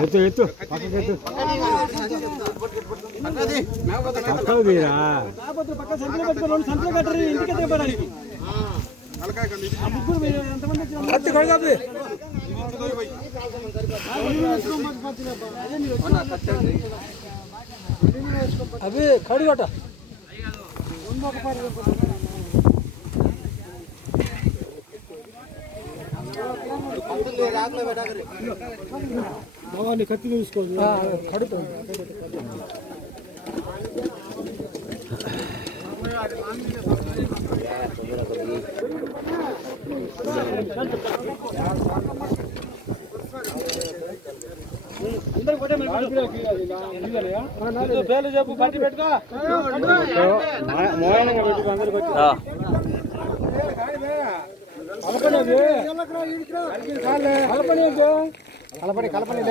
ఎత్తు ఎత్తు పక్కకి ఎత్తు. పక్కకు తీరా కాకపోతే అవి కడుగట బాగా కత్తి చూసుకోండి కడుతుంది చెప్పు పార్టీ పెట్టుకో మోయనంగా పెట్టుకో అందరికి వచ్చి కలపనేది కలపనేది కలపని కలపని